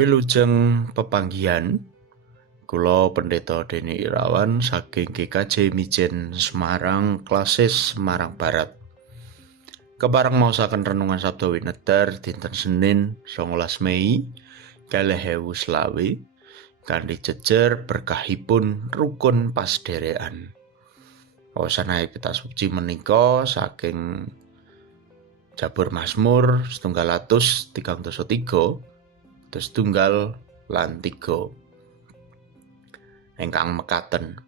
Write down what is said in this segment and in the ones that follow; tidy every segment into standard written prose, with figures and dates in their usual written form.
Wilujeng pepanggihan, kula Pendeta Deni Irawan saking GKJ Mijen Semarang Klasis Semarang Barat. Kepareng maosaken renungan Sabda Winedhar dinten Senin 19 Mei 2020 kanthi jejer berkahipun rukun pasdherekan. Wasanahe pita suci menika saking Jabur Mazmur 133 setunggal lan 3 ingkang mekaten.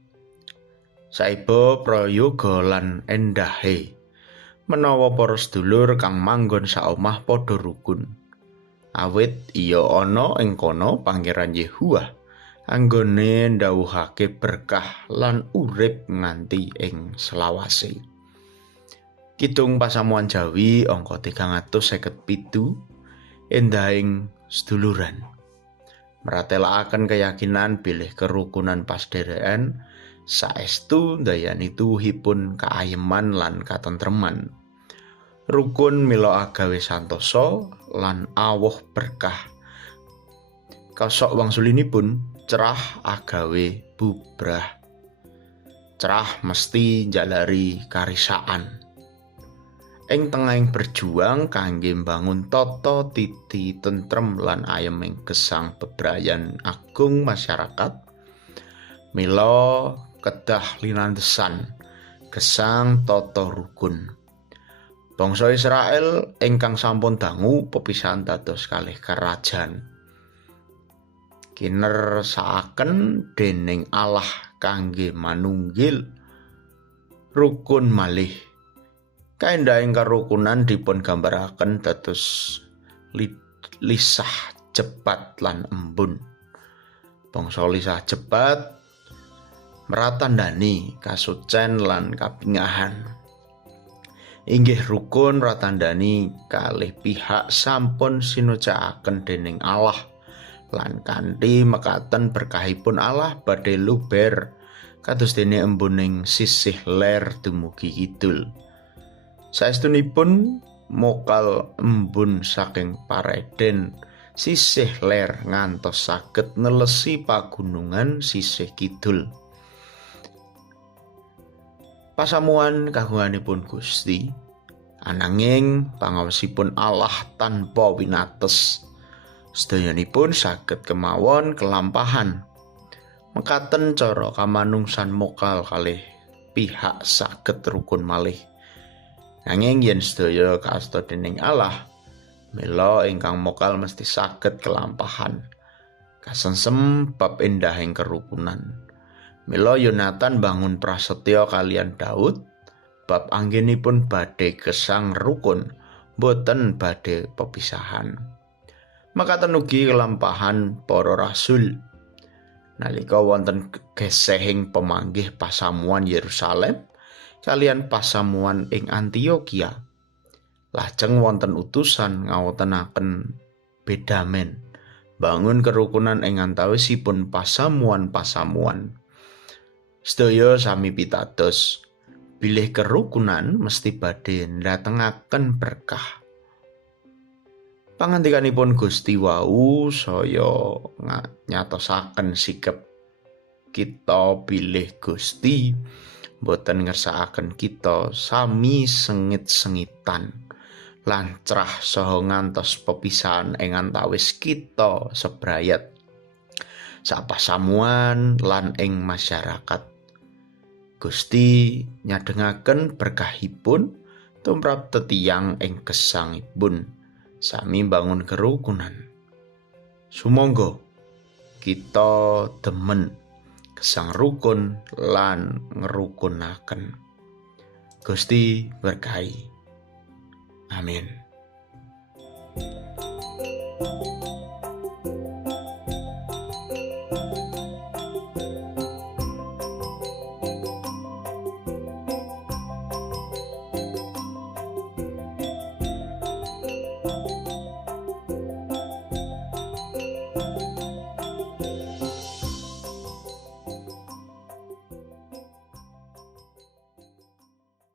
Saiba prayoga lan endahe menawa para sedulur kang manggon saomah padha rukun. Awit iya ana ing kono Pangeran Yehuwah anggone ndhawuhake berkah lan urip nganti ing selawase. Kidung Pasamuan Jawi angka 357 endahing seduluran. Meratelaken keyakinan bilih kerukunan pasdherekan saestu ndayani tuwuhipun kaayeman lan katentreman. Rukun mila agawe santosa lan awoh berkah. Kasok wangsulinipun cerah agawe bubrah. Cerah mesti njalari karisaan. Ing tengahing berjuang kangge mbangun tata titi tentrem lan ayeming gesang bebrayan agung masyarakat, mila kedah linandesan gesang tata rukun. Bangsa Israel ingkang sampun dangu pepisahan dados kalih kerajaan kinersakaken dening Allah kangge manunggil rukun malih. Kaendahing karukunan dipun gambaraken dados lisah jebat lan embun. Bangsa lisah jebat meratandani kasucen lan kapingahan. Inggih rukun ratandani kalih pihak sampun sinujakaken dening Allah lan kanthi mekaten berkahipun Allah badhe luber kados dene embuning sisih ler dumugi kidul. Saestunipun mokal embun saking Pareden sisih ler ngantos saged nelesi pagunungan sisih kidul. Pasamuan kagunganipun Gusti, ananging pangawasipun Allah tanpa winates. Sedayanipun saged kemawon kelampahan. Mekaten cara kamanungsan mokal kalih pihak saged rukun malih. Nanging yen sedaya kaasta dening Allah, mila ingkang mokal mesti saged kelampahan. Kasensem bab endahing kerukunan. Mila Yonatan bangun prasetya kalian Daud, bab anggenipun badhe gesang rukun, boten badhe pepisahan. Makaten ugi kelampahan para rasul. Nalika wonten gesehing pemanggih pasamuan Yerusalem, kalian pasamuan ing Antiokia, lajeng wonten utusan ngawontenaken bedamen bangun kerukunan ing antawisipun pasamuan-pasamuan. Sedaya sami pitados bilih kerukunan mesti badhe ndatengaken berkah. Pangandikanipun Gusti wau saya nyatosaken sikep kita bilih Gusti boten ngersakaken kita sami sengit-sengitan lan cerah saha ngantos pepisahan ing antawis kita sebrayat sapasamuan lan ing masyarakat. Gusti nyadengaken berkahipun tumrap tetiyang ing gesangipun sami bangun kerukunan. Sumangga kita demen gesang rukun lan ngerukunaken. Gusti berkahi. Amin.